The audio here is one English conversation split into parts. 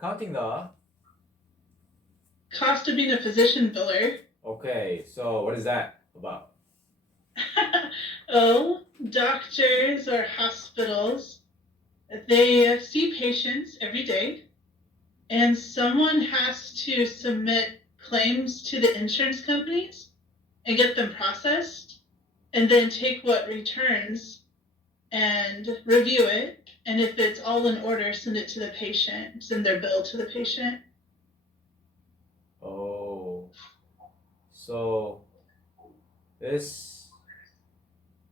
Counting the. cost of being a physician biller. Okay, so what is that about? Oh, doctors or hospitals, they see patients every day, and someone has to submit claims to the insurance companies and get them processed, and then take what returns and review it. And if it's all in order, send it to the patient, send their bill to the patient. Oh, so this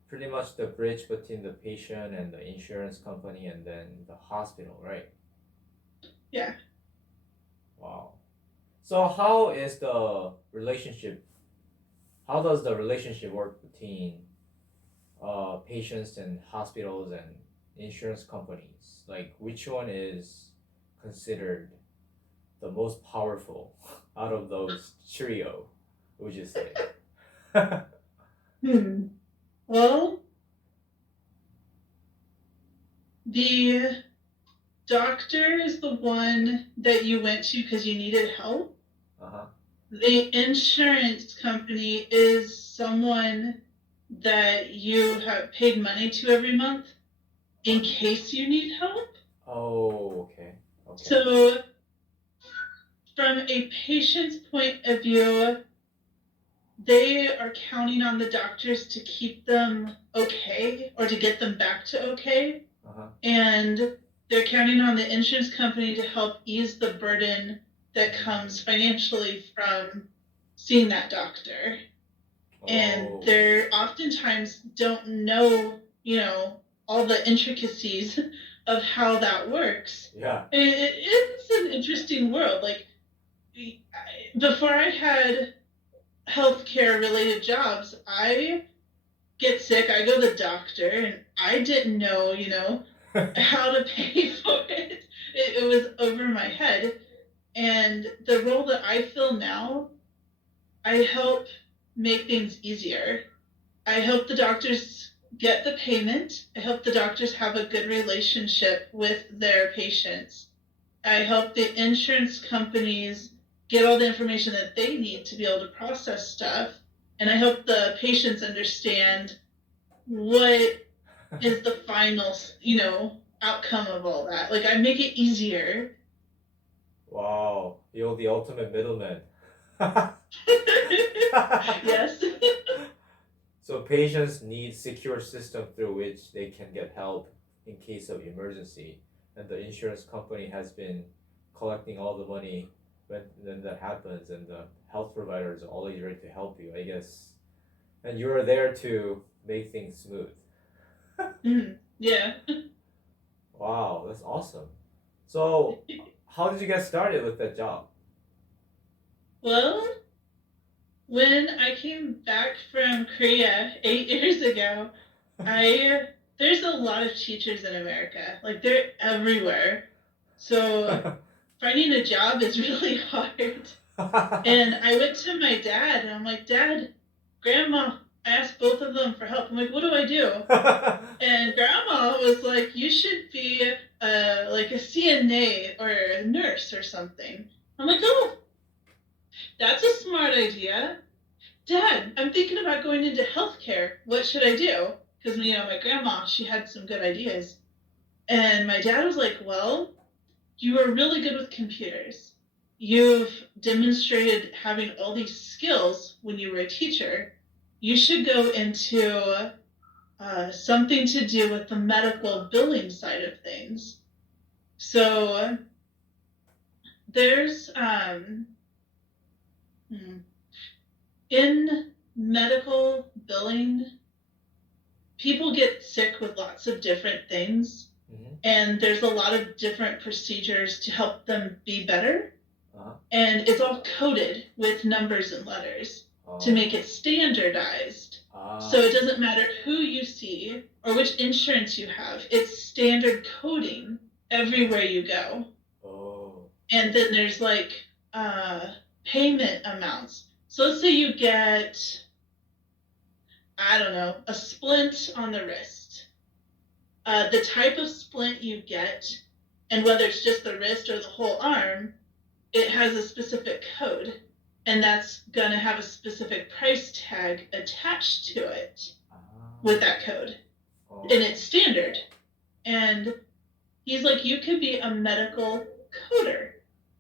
pretty much the bridge between the patient and the insurance company and then the hospital, right? Yeah. Wow. So how is the relationship? How does the relationship work between patients and hospitals and insurance companies? Like which one is considered the most powerful out of those trio? Would you say? Hmm. Well, the doctor is the one that you went to because you needed help. Uh-huh. The insurance company is someone that you have paid money to every month in case you need help. Oh, okay. Okay. So, from a patient's point of view, they are counting on the doctors to keep them okay or to get them back to okay. Uh-huh. And they're counting on the insurance company to help ease the burden that comes financially from seeing that doctor. And Oh, they're oftentimes don't know, all the intricacies of how that works. yeah. It's an interesting world. Like, before I had healthcare related jobs, I get sick, I go to the doctor, and I didn't know, how to pay for it. It was over my head. And the role that I fill now, I help make things easier. I help the doctors get the payment. I help the doctors have a good relationship with their patients. I help the insurance companies get all the information that they need to be able to process stuff. And I help the patients understand what is the final, outcome of all that. Like, I make it easier. Wow, you're the ultimate middleman. Yes. So patients need secure system through which they can get help in case of emergency, and the insurance company has been collecting all the money when that happens, and the health providers are always ready to help you, I guess. And you are there to make things smooth. Yeah. Wow, that's awesome. So, how did you get started with that job? Well, when I came back from Korea 8 years ago, I there's a lot of teachers in America. Like, they're everywhere. So finding a job is really hard. And I went to my dad and I'm like, Dad, Grandma, I asked both of them for help. I'm like, what do I do? And Grandma was like, you should be like a CNA or a nurse or something. I'm like, oh, that's a smart idea. Dad, I'm thinking about going into healthcare. What should I do? Because, my grandma, she had some good ideas. And my dad was like, well, you are really good with computers. You've demonstrated having all these skills when you were a teacher. You should go into something to do with the medical billing side of things. So there's in medical billing, people get sick with lots of different things, and there's a lot of different procedures to help them be better. Uh-huh. And it's all coded with numbers and letters to make it standardized. So it doesn't matter who you see or which insurance you have, it's standard coding everywhere you go. Oh. And then there's like payment amounts. So let's say you get, I don't know, a splint on the wrist. The type of splint you get And whether it's just the wrist or the whole arm, it has a specific code, and that's going to have a specific price tag attached to it with that code. Oh. And it's standard. And he's like, you could be a medical coder.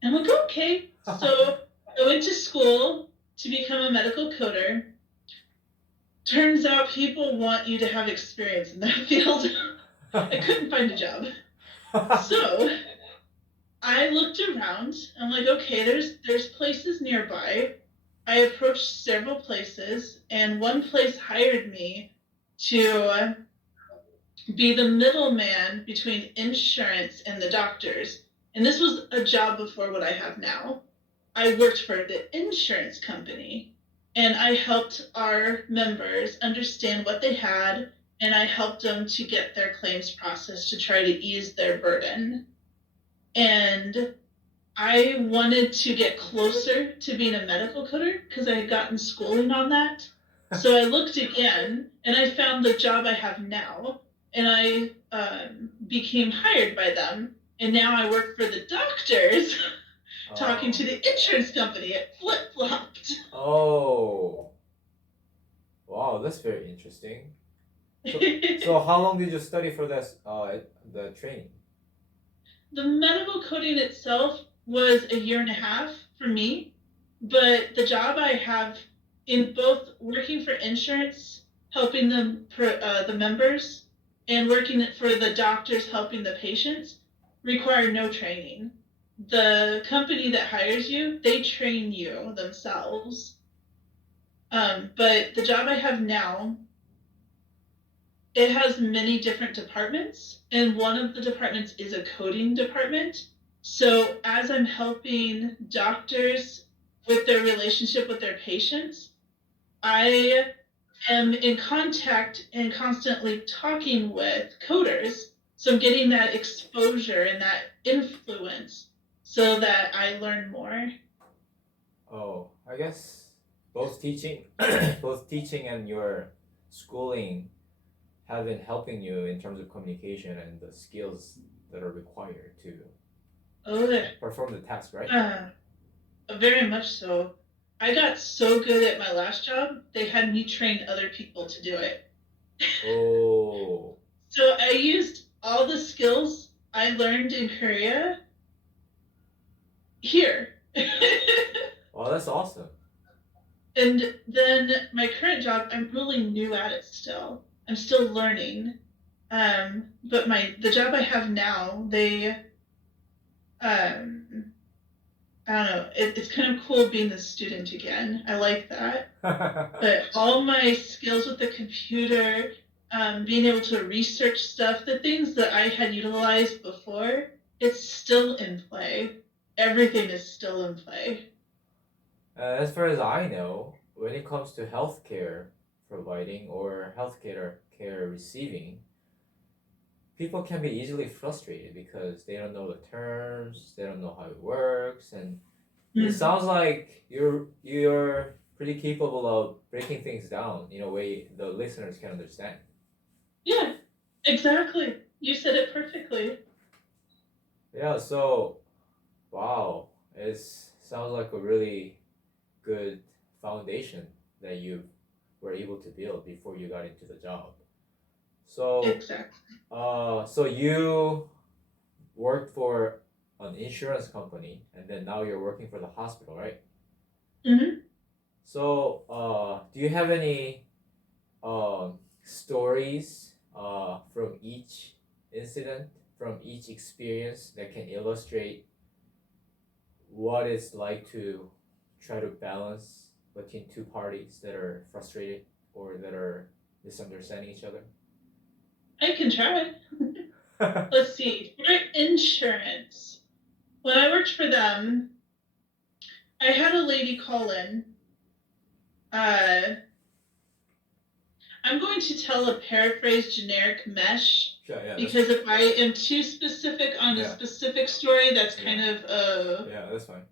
And I'm like, okay. So I went to school to become a medical coder. Turns out people want you to have experience in that field. I couldn't find a job. So I looked around. I'm like, okay, there's places nearby. I approached several places, and one place hired me to be the middleman between insurance and the doctors. And this was a job before what I have now. I worked for the insurance company, and I helped our members understand what they had, and I helped them to get their claims processed to try to ease their burden. And I wanted to get closer to being a medical coder because I had gotten schooling on that. So I looked again, and I found the job I have now, and I became hired by them. And now I work for the doctors, talking to the insurance company. It flip-flopped. Oh. Wow, that's very interesting. So how long did you study for this, the training? The medical coding itself was a year and a half for me, but the job I have in both working for insurance, helping the members, and working for the doctors, helping the patients, require no training. The company that hires you, they train you themselves. But the job I have now, it has many different departments, and one of the departments is a coding department. So as I'm helping doctors with their relationship with their patients, I am in contact and constantly talking with coders. So I'm getting that exposure and that influence so that I learn more. Oh, I guess both teaching, and your schooling have been helping you in terms of communication and the skills that are required to perform the task, right? Very much so. I got so good at my last job, they had me train other people to do it. Oh. So I used all the skills I learned in Korea here. Well, that's awesome. And then my current job, I'm really new at it still. I'm still learning. But the job I have now, they I don't know. It's kind of cool being the student again. I like that. But all my skills with the computer, being able to research stuff, the things that I had utilized before, it's still in play. Everything is still in play. As far as I know, when it comes to healthcare providing or healthcare care receiving, people can be easily frustrated because they don't know the terms, they don't know how it works, and it sounds like you're pretty capable of breaking things down in a way the listeners can understand. Yeah, exactly. You said it perfectly. Yeah, so wow, it sounds like a really good foundation that you were able to build before you got into the job. So Exactly. so you worked for an insurance company, and then now you're working for the hospital, right? Mm-hmm. So, do you have any stories from each incident, from each experience that can illustrate what it's like to try to balance between two parties that are frustrated or that are misunderstanding each other? I can try. Let's see. For insurance, when I worked for them, I had a lady call in. I'm going to tell a paraphrase generic mesh Sure, yeah, because if I am too specific on a specific story, that's kind of yeah, that's fine.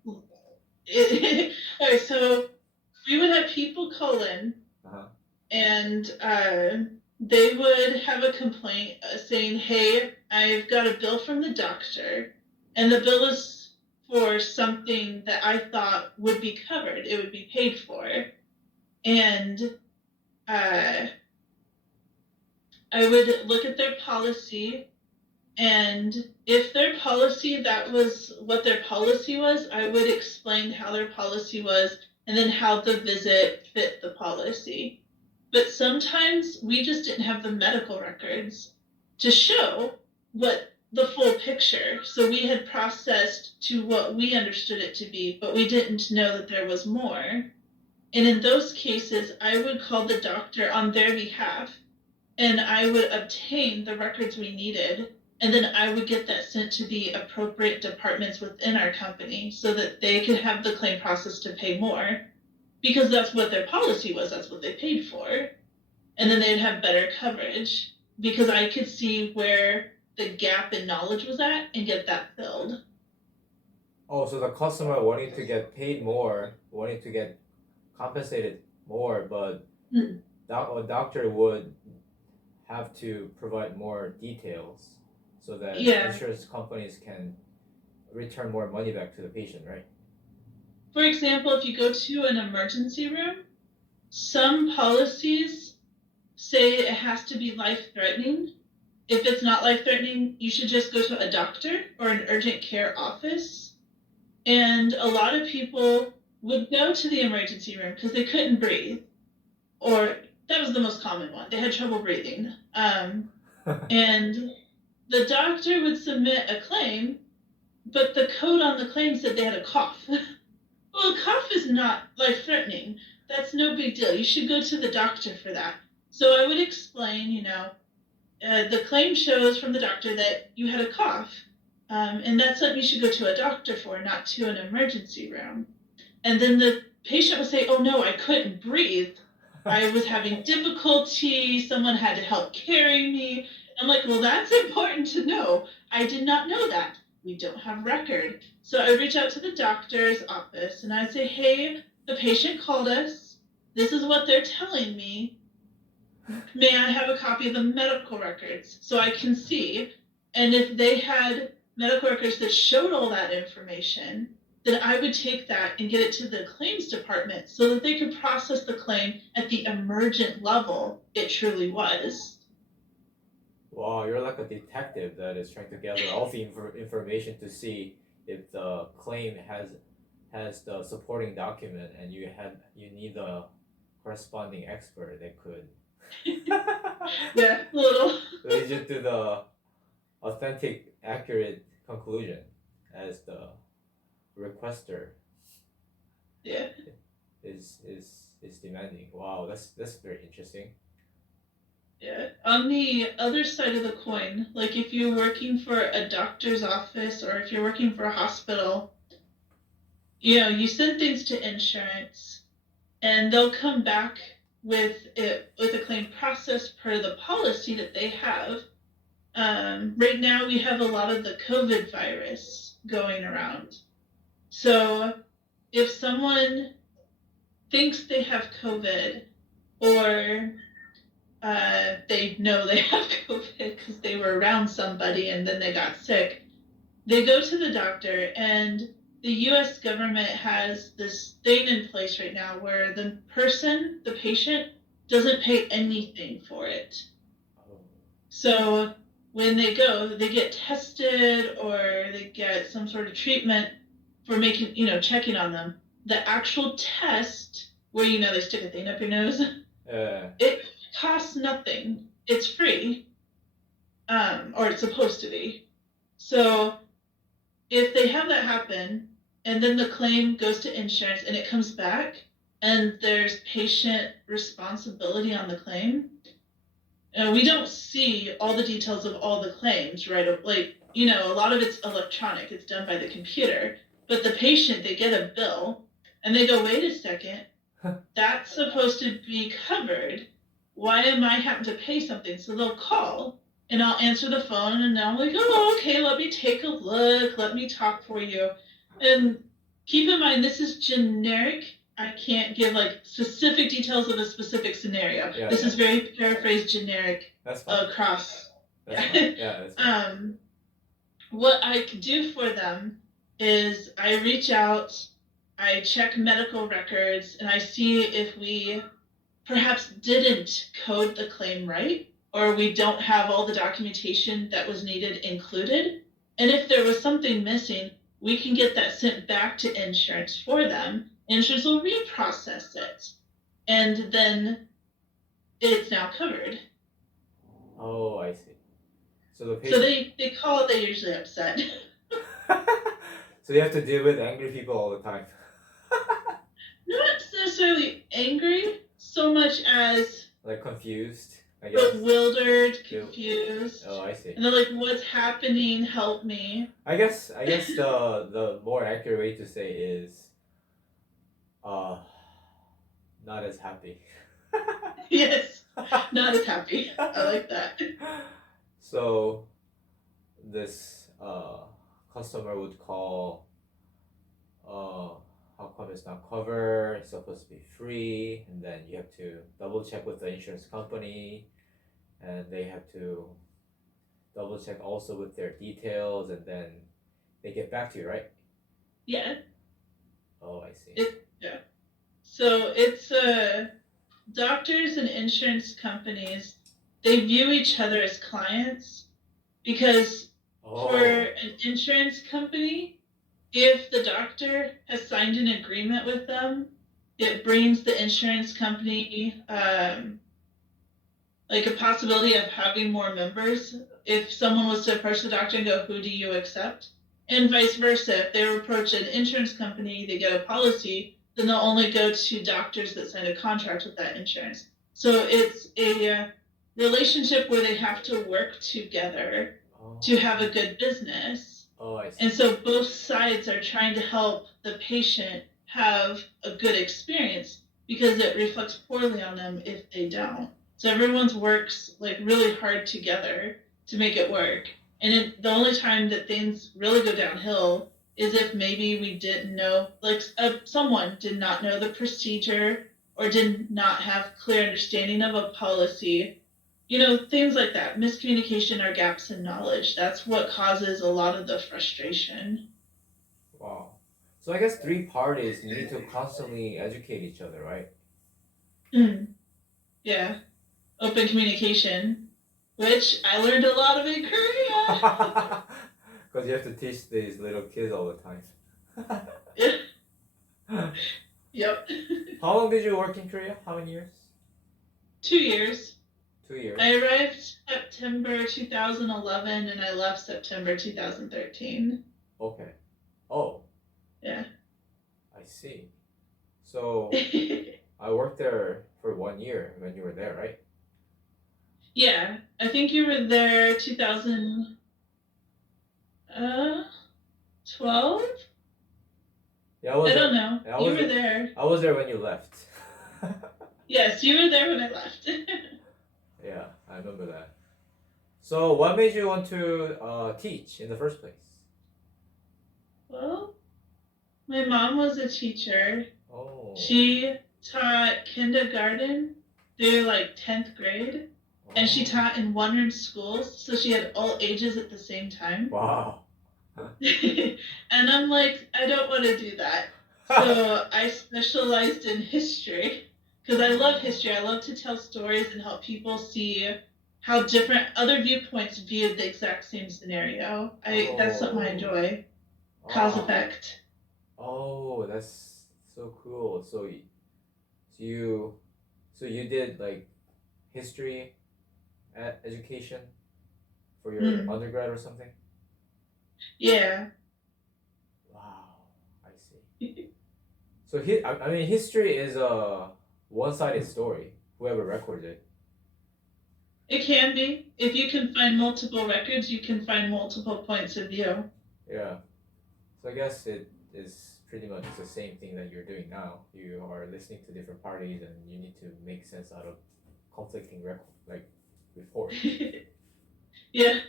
Alright, so we would have people call in, Uh-huh. and they would have a complaint saying, hey, I've got a bill from the doctor, and the bill is for something that I thought would be covered, it would be paid for. And uh, I would look at their policy, and if their policy, that was what their policy was, I would explain how their policy was and then how the visit fit the policy. But sometimes we just didn't have the medical records to show what the full picture. So we had processed to what we understood it to be, but we didn't know that there was more. And in those cases, I would call the doctor on their behalf and I would obtain the records we needed. And then I would get that sent to the appropriate departments within our company so that they could have the claim process to pay more because that's what their policy was, that's what they paid for. And then they'd have better coverage because I could see where the gap in knowledge was at and get that filled. Oh, so the customer wanting to get paid more, wanting to get compensated more, but a doctor would have to provide more details so that insurance companies can return more money back to the patient, right? For example, if you go to an emergency room, some policies say it has to be life-threatening. If it's not life-threatening, you should just go to a doctor or an urgent care office. And a lot of people would go to the emergency room because they couldn't breathe, or that was the most common one. They had trouble breathing. And the doctor would submit a claim, but the code on the claim said they had a cough. Well, a cough is not life-threatening. That's no big deal. You should go to the doctor for that. So I would explain, the claim shows from the doctor that you had a cough, and that's something you should go to a doctor for, not to an emergency room. And then the patient would say, oh no, I couldn't breathe. I was having difficulty. Someone had to help carry me. I'm like, well, that's important to know. I did not know that. We don't have record. So I reach out to the doctor's office and I say, hey, the patient called us. This is what they're telling me. May I have a copy of the medical records so I can see? And if they had medical records that showed all that information, then I would take that and get it to the claims department so that they could process the claim at the emergent level it truly was. Wow, you're like a detective that is trying to gather all the information to see if the claim has the supporting document, and you need a corresponding expert that could yeah, a little lead you to the authentic, accurate conclusion as the requester. Yeah. Is demanding. Wow, that's very interesting. Yeah. On the other side of the coin, like if you're working for a doctor's office or if you're working for a hospital, you send things to insurance and they'll come back with a claim process per the policy that they have. Right now we have a lot of the COVID virus going around. So if someone thinks they have COVID or they know they have COVID because they were around somebody and then they got sick, they go to the doctor, and the U.S. government has this thing in place right now where the patient, doesn't pay anything for it. So when they go, they get tested or they get some sort of treatment for checking on them. The actual test where, they stick a thing up your nose, it costs nothing. It's free, or it's supposed to be. So if they have that happen and then the claim goes to insurance and it comes back and there's patient responsibility on the claim, we don't see all the details of all the claims, right? A lot of it's electronic. It's done by the computer. But the patient, they get a bill and they go, wait a second, that's supposed to be covered. Why am I having to pay something? So they'll call and I'll answer the phone and I'm like, oh, okay, let me take a look. Let me talk for you. And keep in mind, this is generic I can't give like specific details of a specific scenario. Yeah, This yeah. is very paraphrased generic That's fine. across. That's Yeah. fine. Yeah, that's fine. What I could do for them is I reach out, I check medical records, and I see if we perhaps didn't code the claim right, or we don't have all the documentation that was needed included. And if there was something missing, we can get that sent back to insurance for them. Insurance will reprocess it, and then it's now covered. Oh, I see. So the So patient. they call, they're usually upset. So you have to deal with angry people all the time. Not necessarily angry so much as Like confused, I guess. bewildered, confused. Oh, I see. And they're like, what's happening? Help me. I guess the more accurate way to say is uh not as happy. Yes, not as happy. I like that. So this customer would call how come it's not covered, it's supposed to be free, and then you have to double check with the insurance company, and they have to double check also with their details, and then they get back to you, right? Yeah. Oh, I see. Yeah. So it's doctors and insurance companies, they view each other as clients because for an insurance company, if the doctor has signed an agreement with them, it brings the insurance company like a possibility of having more members. If someone was to approach the doctor and go, who do you accept? And vice versa. If they approach an insurance company, they get a policy, then they'll only go to doctors that signed a contract with that insurance. So it's a relationship where they have to work together to have a good business. Oh, I see. And so both sides are trying to help the patient have a good experience because it reflects poorly on them if they don't. So everyone's works like really hard together to make it work. And the only time that things really go downhill is if maybe we didn't know, like someone did not know the procedure or did not have clear understanding of a policy. You know, things like that, miscommunication or gaps in knowledge. That's what causes a lot of the frustration. Wow. So I guess three parties need to constantly educate each other, right? Yeah. Open communication, which I learned a lot of in Korea. Because you have to teach these little kids all the time. Yep. How long did you work in Korea? How many years? 2 years. 2 years. I arrived September 2011 and I left September 2013. Okay. Oh. Yeah. I see. So I worked there for 1 year when you were there, right? Yeah. I think you were there 2012? Yeah, I don't know. You were there. I was there when you left. Yes, you were there when I left. Yeah, I remember that. So what made you want to teach in the first place? Well, my mom was a teacher. Oh. She taught kindergarten through like 10th grade. And she taught in one-room schools, so she had all ages at the same time. Wow. And I'm like, I don't want to do that. So I specialized in history because I love history. I love to tell stories and help people see how different other viewpoints viewed the exact same scenario. That's something I enjoy. Cause effect. Oh, that's so cool. So you did like history education for your undergrad or something? Yeah. Wow, I see. So I mean, history is a one-sided story. Whoever records it. It can be. If you can find multiple records, you can find multiple points of view. Yeah. So I guess it is pretty much the same thing that you're doing now. You are listening to different parties, and you need to make sense out of conflicting report. Yeah.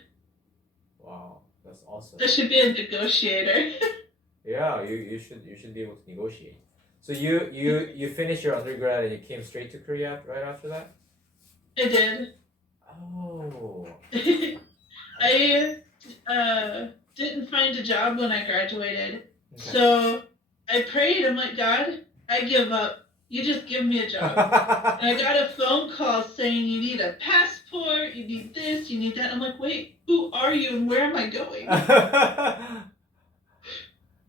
Wow, that's awesome. I should be a negotiator. Yeah, you should be able to negotiate. So you finished your undergrad and you came straight to Korea right after that? I did. Oh, I didn't find a job when I graduated. okay. So I prayed. I'm like, God, I give up. You just give me a job. And I got a phone call saying you need a passport, you need this, you need that. I'm like, wait, who are you and where am I going?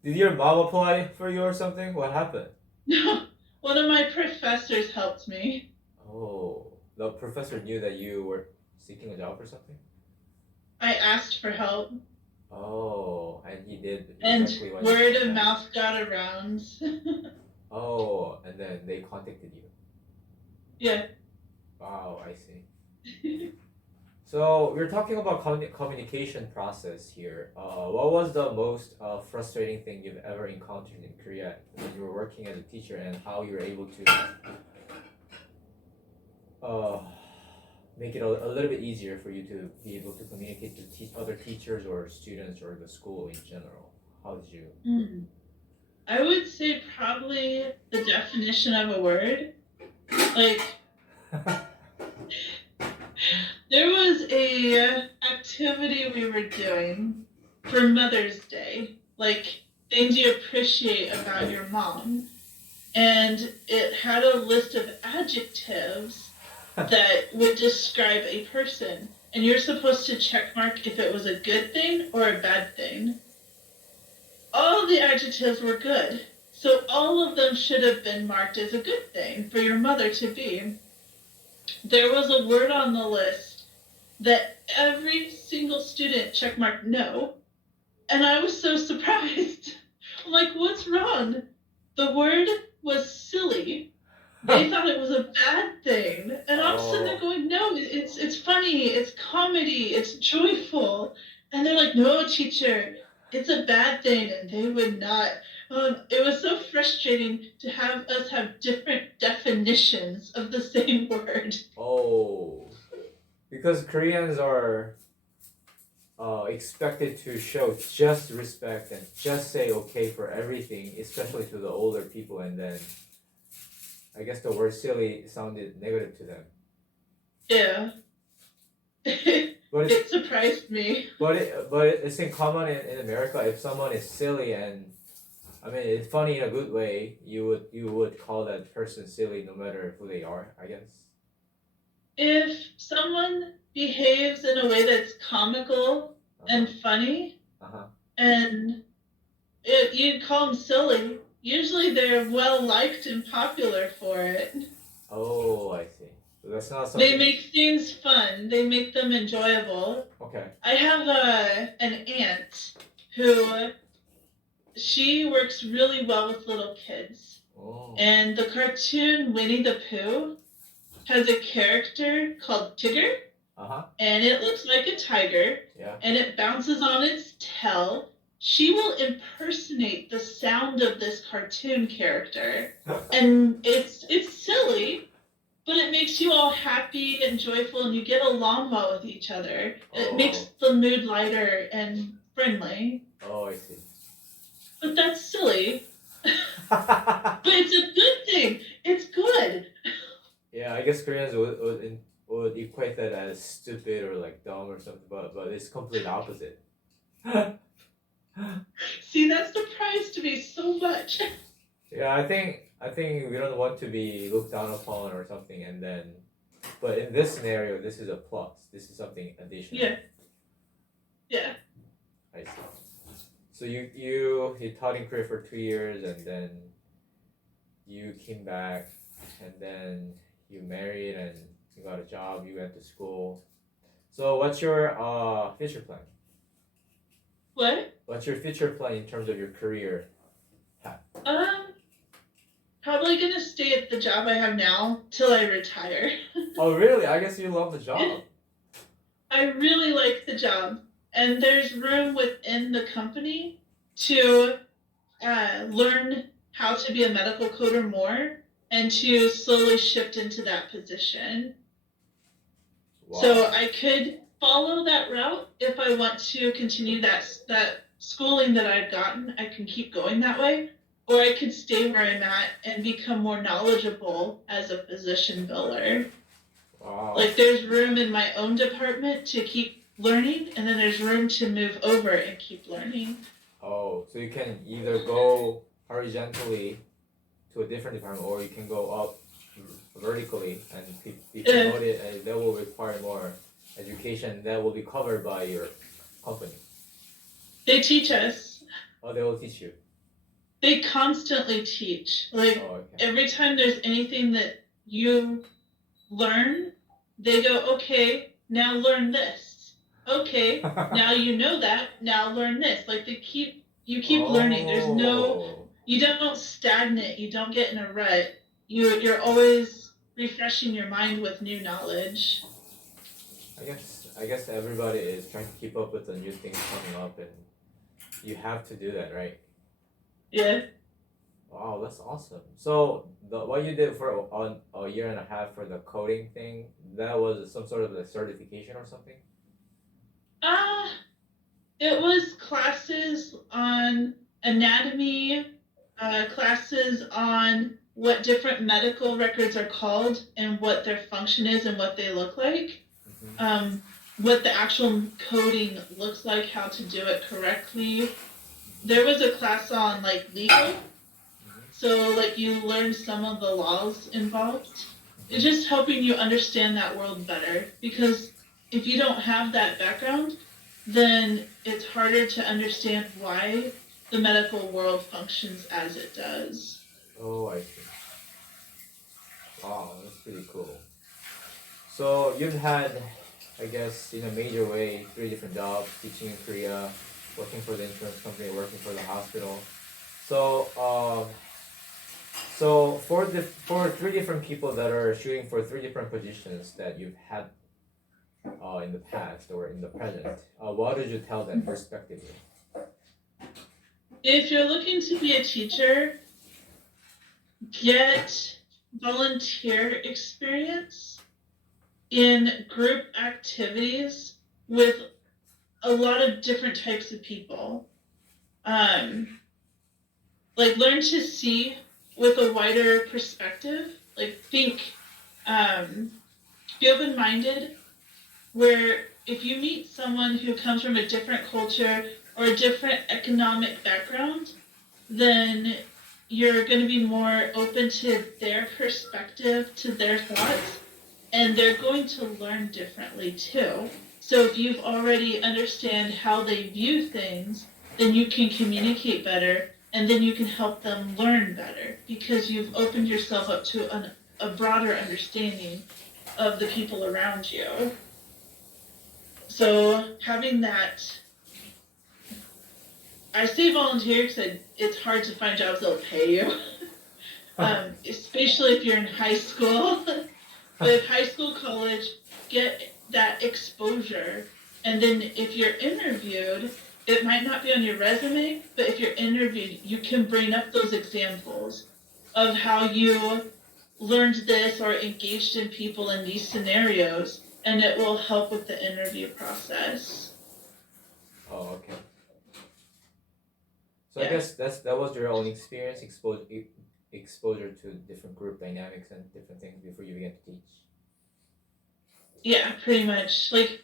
Did your mom apply for you or something? What happened? No, one of my professors helped me. Oh, the professor knew that you were seeking a job or something? I asked for help, Oh, and he did and exactly what word you of asked. mouth got around. Oh, and then they contacted you. Yeah. Wow, I see. So we're talking about communication process here. What was the most frustrating thing you've ever encountered in Korea when you were working as a teacher, and how you were able to uh, make it a little bit easier for you to be able to communicate to other teachers or students or the school in general? How did you? Hmm. I would say probably the definition of a word. Like there was a activity we were doing for Mother's Day, like things you appreciate about your mom, and it had a list of adjectives that would describe a person, and you're supposed to check mark if it was a good thing or a bad thing. All of the adjectives were good, so all of them should have been marked as a good thing for your mother to be. There was a word on the list that every single student checkmarked no, and I was so surprised. I'm like, what's wrong? The word was silly. They thought it was a bad thing, and I'm sitting there Oh, going, no, it's funny, it's comedy, it's joyful, and they're like, no, teacher, it's a bad thing, and they would not. It was so frustrating to have us have different definitions of the same word. oh, because Koreans are expected to show just respect and just say okay for everything, especially to the older people, and then I guess the word silly sounded negative to them. Yeah. But it's It surprised me. but it's in common in America. If someone is silly and I mean it's funny in a good way, you would call that person silly no matter who they are. I guess. If someone behaves in a way that's comical Uh and funny, huh. Uh huh. and you'd call them silly, usually they're well liked and popular for it. Oh, I see. So that's not They something. make things fun, they make them enjoyable. Okay. I have an aunt who she works really well with little kids. Oh. And the cartoon Winnie the Pooh has a character called Tigger, Uh huh. and it looks like a tiger, Yeah. and it bounces on its tail. She will impersonate the sound of this cartoon character, and it's silly, but it makes you all happy and joyful, and you get along well with each other. It makes Oh. the mood lighter and friendly. Oh, I see. But that's silly. But it's a good thing. It's good. Yeah, I guess Koreans would equate that as stupid or like dumb or something, but it's complete opposite. See, that surprised me so much. Yeah, I think we don't want to be looked down upon or something, and then, but in this scenario, this is a plus. This is something additional. Yeah, yeah. I see. So you taught in Korea for 2 years, and then you came back, and then you married, and you got a job. You went to school. So what's your future plan? What? What's your future plan in terms of your career path? Um, Probably gonna stay at the job I have now till I retire. Oh, really? I guess you love the job. I really like the job, and there's room within the company to learn how to be a medical coder more and to slowly shift into that position. So Wow. I could follow that route if I want to continue that schooling that I've gotten. I can keep going that way, or I could stay where I'm at and become more knowledgeable as a physician biller. Wow. Like there's room in my own department to keep learning, and then there's room to move over and keep learning. Oh, so you can either go horizontally to a different department, or you can go up vertically and be promoted, and that will require more education that will be covered by your company. They teach us. Oh, they will teach you. They constantly teach. Like every time there's anything that you learn, they go, okay, now learn this. Okay, now you know that, now learn this. Like you keep learning. There's you don't stagnate, you don't get in a rut. You're always refreshing your mind with new knowledge. I guess everybody is trying to keep up with the new things coming up, and you have to do that, right? Yeah. Wow, that's awesome. So what you did for a year and a half for the coding thing, that was some sort of a certification or something? It was classes on anatomy, classes on what different medical records are called and what their function is and what they look like. Mm-hmm. What the actual coding looks like, how to do it correctly. There was a class on like legal. So like you learn some of the laws involved. It's just helping you understand that world better, because if you don't have that background, then it's harder to understand why the medical world functions as it does. Oh, I see. Wow, that's pretty cool. So you've had, I guess, in a major way, 3 different jobs: teaching in Korea, working for the insurance company, working for the hospital. So for 3 different people that are shooting for 3 different positions that you've had in the past or in the present, what did you tell them respectively? If you're looking to be a teacher, get volunteer experience in group activities with a lot of different types of people. Like learn to see with a wider perspective, like think, be open-minded, where if you meet someone who comes from a different culture or a different economic background, then you're going to be more open to their perspective, to their thoughts, and they're going to learn differently too. So if you've already understand how they view things, then you can communicate better, and then you can help them learn better, because you've opened yourself up to a broader understanding of the people around you. So having that, I say volunteer because it's hard to find jobs that'll pay you, especially if you're in high school. But high school, college, get that exposure, and then if you're interviewed, it might not be on your resume, but if you're interviewed, you can bring up those examples of how you learned this or engaged in people in these scenarios, and it will help with the interview process. Oh, okay. So yeah. I guess that was your own experience, exposure to different group dynamics and different things before you began to teach. Yeah, pretty much. Like,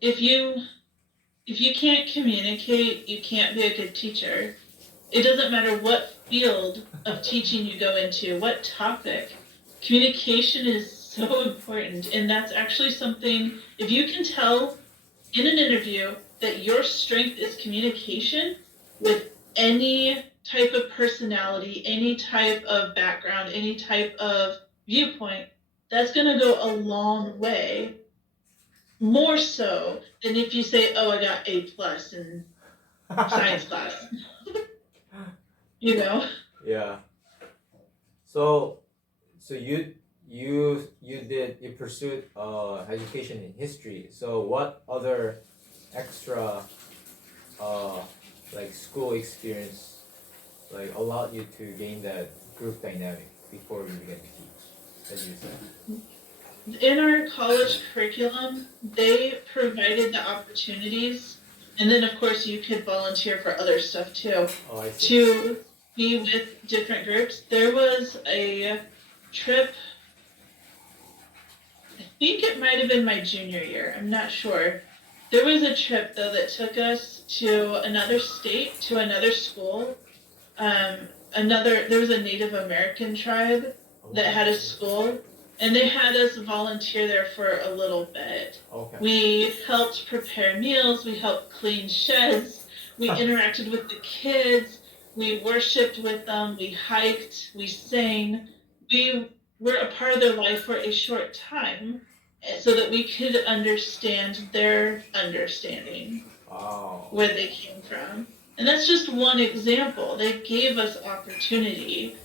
if you can't communicate, you can't be a good teacher. It doesn't matter what field of teaching you go into, what topic. Communication is so important, and that's actually something, if you can tell in an interview that your strength is communication with any type of personality, any type of background, any type of viewpoint, that's going to go a long way. More so than if you say, oh, I got A+ in science class. You know? Yeah. So you pursued education in history. So what other extra like school experience like allowed you to gain that group dynamic before you began to teach, as you said? In our college curriculum, they provided the opportunities, and then of course you could volunteer for other stuff too. Oh, I see. be with different groups. There was a trip, I think it might have been my junior year, I'm not sure. There was a trip though that took us to another state, to another school. There was a Native American tribe that had a school, and they had us volunteer there for a little bit. Okay. We helped prepare meals, we helped clean sheds, we interacted with the kids, we worshiped with them, we hiked, we sang. We were a part of their life for a short time so that we could understand their understanding, Wow. where they came from. And that's just one example. They gave us opportunity.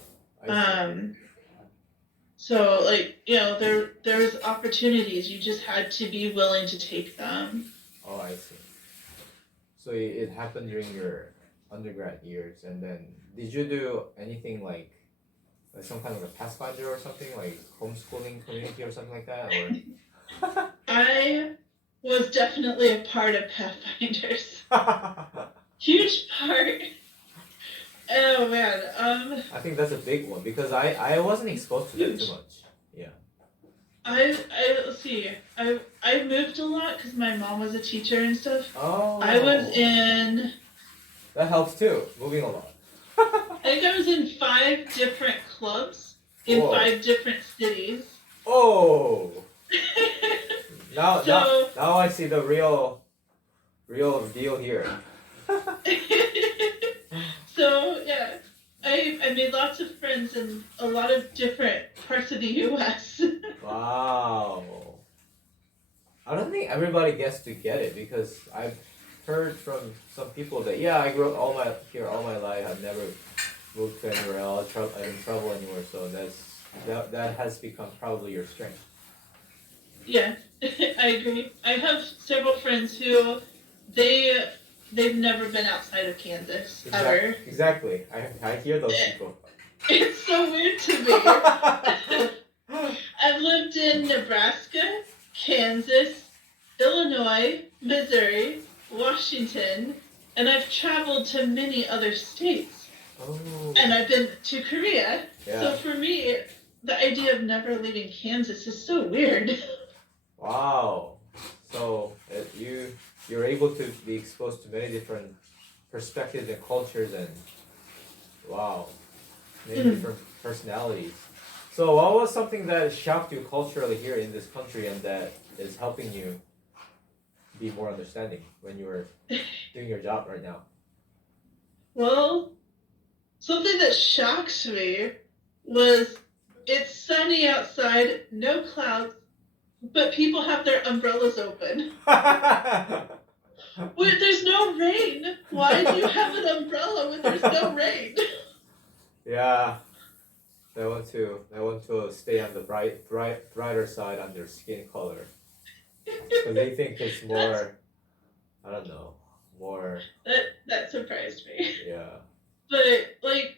So like, there's opportunities. You just had to be willing to take them. Oh, I see. So it happened during your undergrad years, and then did you do anything like some kind of a Pathfinder or something, like homeschooling community or something like that? Or I was definitely a part of Pathfinders. Huge part. Oh man. I think that's a big one because I wasn't exposed to that too much. Yeah. Let's see. I moved a lot because my mom was a teacher and stuff. Oh. I was in. That helps too. Moving a lot. I think I was in 5 different clubs in Whoa. 5 different cities. Oh. Now I see the real deal here. So yeah, I made lots of friends in a lot of different parts of the U.S. Wow. I don't think everybody gets to get it because I've heard from some people that I grew up all my life. I've never moved to anywhere else. I didn't travel anywhere, so that has become probably your strength. Yeah, I agree. I have several friends who they've never been outside of Kansas ever. Exactly. I hear those people. It's so weird to me. I've lived in Nebraska, Kansas, Illinois, Missouri, Washington, and I've traveled to many other states. Oh. And I've been to Korea. Yeah. So for me, the idea of never leaving Kansas is so weird. Wow. So you're able to be exposed to many different perspectives and cultures and many different personalities. So what was something that shocked you culturally here in this country and that is helping you be more understanding when you were doing your job right now? Well, something that shocks me was it's sunny outside, no clouds, but people have their umbrellas open. Wait, there's no rain. Why do you have an umbrella when there's no rain? Yeah. They want to stay on the brighter side on their skin color. Because they think it's more, I don't know, more. That surprised me. Yeah. But like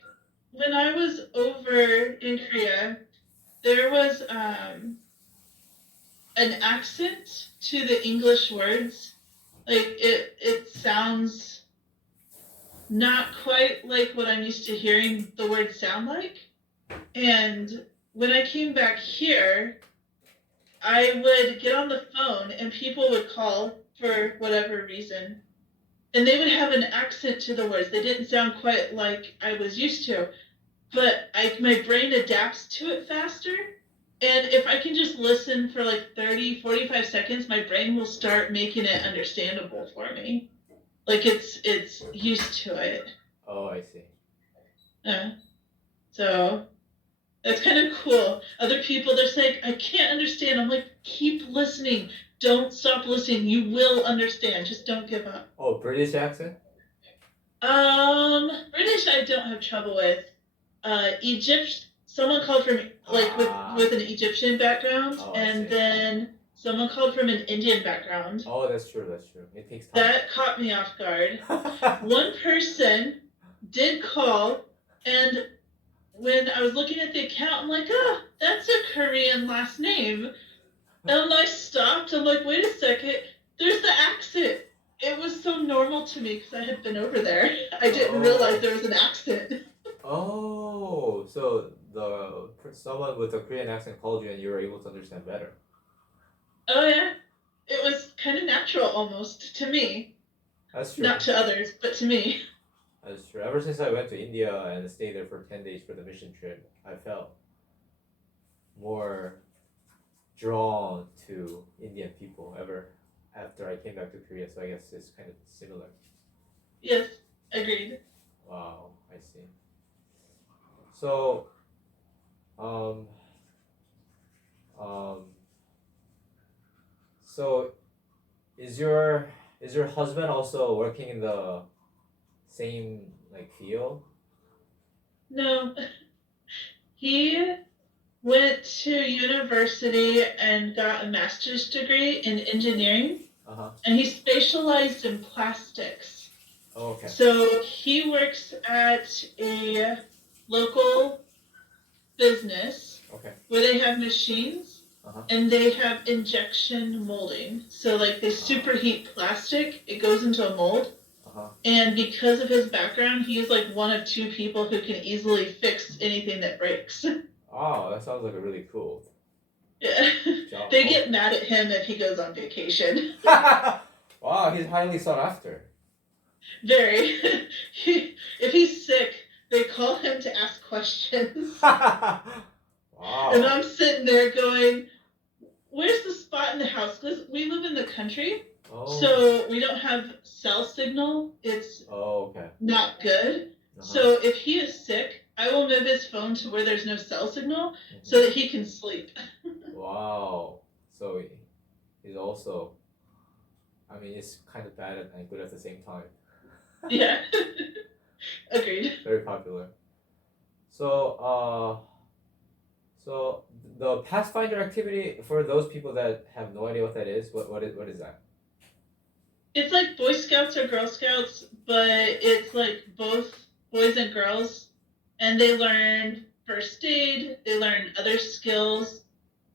when I was over in Korea, there was an accent to the English words. Like it sounds not quite like what I'm used to hearing the words sound like. And when I came back here, I would get on the phone and people would call for whatever reason. And they would have an accent to the words. They didn't sound quite like I was used to. But my brain adapts to it faster. And if I can just listen for like 30, 45 seconds, my brain will start making it understandable for me. Like it's used to it. Oh, I see. So that's kind of cool. Other people, they're saying, I can't understand. I'm like, keep listening. Don't stop listening. You will understand. Just don't give up. Oh, British accent? British I don't have trouble with. Egypt, someone called from, like, with an Egyptian background, and then someone called from an Indian background. Oh, that's true. It takes time. That caught me off guard. One person did call, and when I was looking at the account, I'm like, that's a Korean last name. And I stopped. I'm like, wait a second. There's the accent. It was so normal to me because I had been over there. I didn't realize there was an accent. the someone with a Korean accent called you and you were able to understand better. Oh yeah, it was kind of natural almost to me, That's true. not to others, but to me. That's true. Ever since I went to India and stayed there for 10 days for the mission trip, I felt more drawn to Indian people ever after I came back to Korea. So I guess it's kind of similar. Yes, agreed. Wow, I see. So, um, um, so is your husband also working in the same like field? No, he went to university and got a master's degree in engineering, Uh huh. and he specialized in plastics. Oh, okay. So he works at a local business Okay. where they have machines Uh-huh. and they have injection molding. So like they superheat plastic, it goes into a mold. Uh-huh. And because of his background, he's like one of two people who can easily fix anything that breaks. Oh, that sounds like a really cool Yeah. job. They get mad at him if he goes on vacation. Wow, he's highly sought after. Very. If he's sick, they call him to ask questions. Wow. And I'm sitting there going, where's the spot in the house? Because we live in the country, so we don't have cell signal. It's okay. not good. So if he is sick, I will move his phone to where there's no cell signal so that he can sleep. Wow. So he's also, I mean, it's kind of bad and good at the same time. Yeah. Agreed. Very popular. So, so the Pathfinder activity, for those people that have no idea what that is, what is that? It's like Boy Scouts or Girl Scouts, but it's like both boys and girls, and they learn first aid, they learn other skills.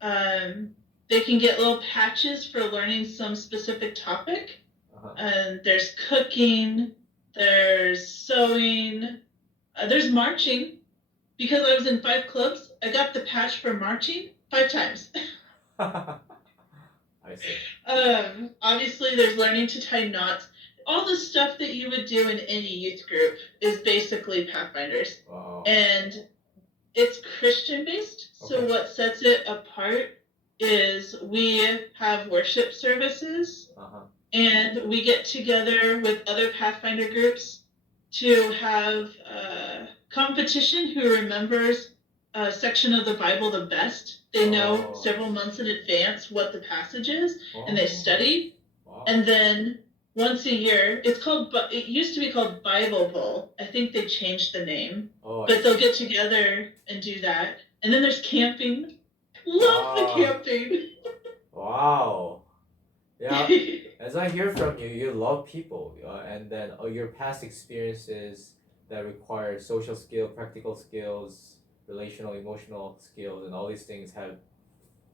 They can get little patches for learning some specific topic. And there's cooking, there's sewing, there's marching. Because I was in 5 clubs, I got the patch for marching 5 times. I see. Obviously, there's learning to tie knots. All the stuff that you would do in any youth group is basically Pathfinders. Wow. And it's Christian based. Okay. So what sets it apart is we have worship services, and we get together with other Pathfinder groups to have competition who remembers a section of the Bible the best. They know several months in advance what the passage is, and they study. And then once a year, it used to be called Bible Bowl. I think they changed the name. But they'll get together and do that. And then there's camping. Love the camping. Wow. Yeah, as I hear from you, you love people, and then your past experiences that require social skill, practical skills, relational, emotional skills, and all these things have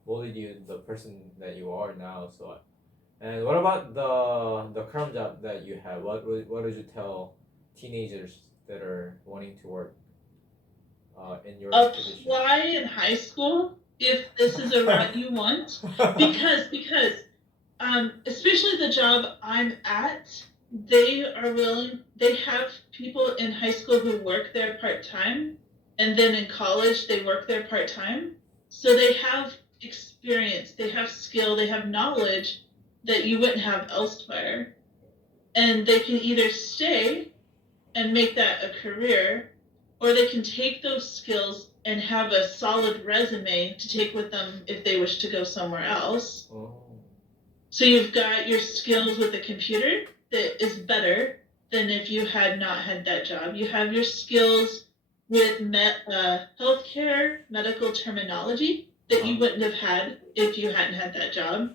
molded you the person that you are now. So, and what about the current job that you have? What would you tell teenagers that are wanting to work in your position? Apply in high school if this is a route you want, because especially the job I'm at, they have people in high school who work there part-time, and then in college they work there part-time. So they have experience, they have skill, they have knowledge that you wouldn't have elsewhere. And they can either stay and make that a career, or they can take those skills and have a solid resume to take with them if they wish to go somewhere else. So you've got your skills with the computer that is better than if you had not had that job. You have your skills with healthcare, medical terminology that you wouldn't have had if you hadn't had that job.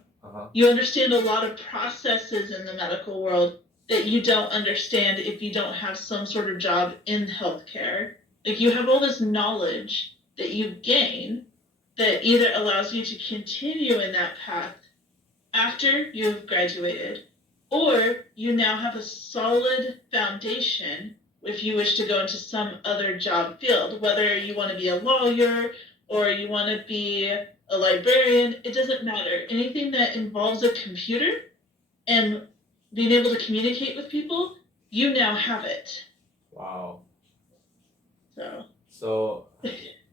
You understand a lot of processes in the medical world that you don't understand if you don't have some sort of job in healthcare. Like you have all this knowledge that you gain that either allows you to continue in that path after you've graduated, or you now have a solid foundation if you wish to go into some other job field, whether you want to be a lawyer or you want to be a librarian, it doesn't matter. Anything that involves a computer and being able to communicate with people, you now have it. Wow. So, So,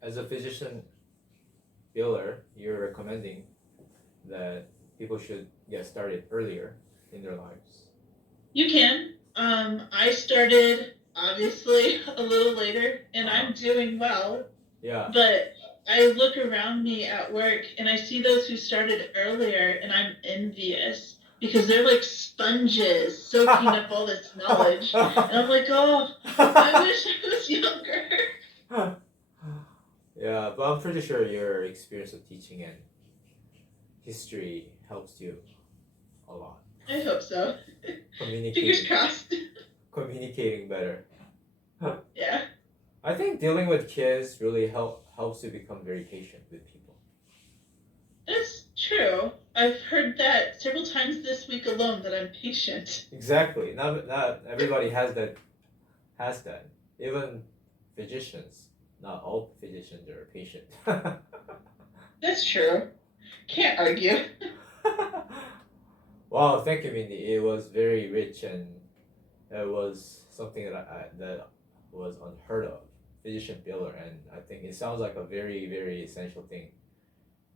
as a physician healer, you're recommending that people should get started earlier in their lives. you can. I started obviously a little later, and I'm doing well. Yeah. But I look around me at work and I see those who started earlier, and I'm envious because they're like sponges soaking up all this knowledge. And I'm like, oh, I wish I was younger. Yeah, but I'm pretty sure your experience of teaching and history helps you a lot. I hope so. Communicating. Fingers crossed. Communicating better. Yeah. I think dealing with kids really helps you become very patient with people. That's true. I've heard that several times this week alone that I'm patient. Exactly. Not everybody has that. Even physicians. Not all physicians are patient. That's true. Can't argue. Wow, thank you, Mindy. It was very rich and it was something that was unheard of. Physician biller, and I think it sounds like a very, very essential thing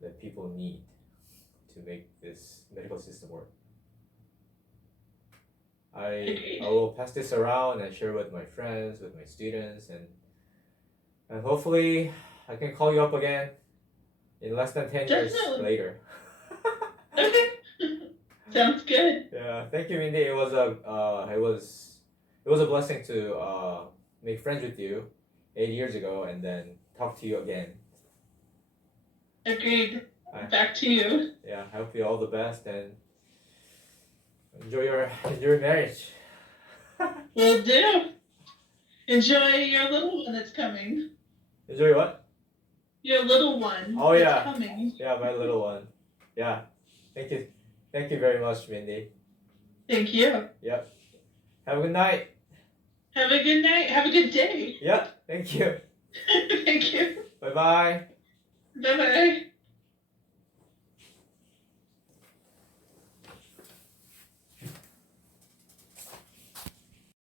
that people need to make this medical system work. I will pass this around and share with my friends, with my students, and hopefully I can call you up again in less than 10 years later. Okay. Sounds good. Yeah, thank you, Mindy. It was a blessing to make friends with you 8 years ago and then talk to you again. Agreed. Back to you. Yeah, I hope you all the best and enjoy your marriage. Will do. Enjoy your little one that's coming. Enjoy what? Your little one. Oh yeah. Coming. Yeah, my little one. Yeah. Thank you. Thank you very much, Mindy. Thank you. Yep. Have a good night. Have a good night. Have a good day. Yep. Thank you. Thank you. Bye-bye. Bye-bye.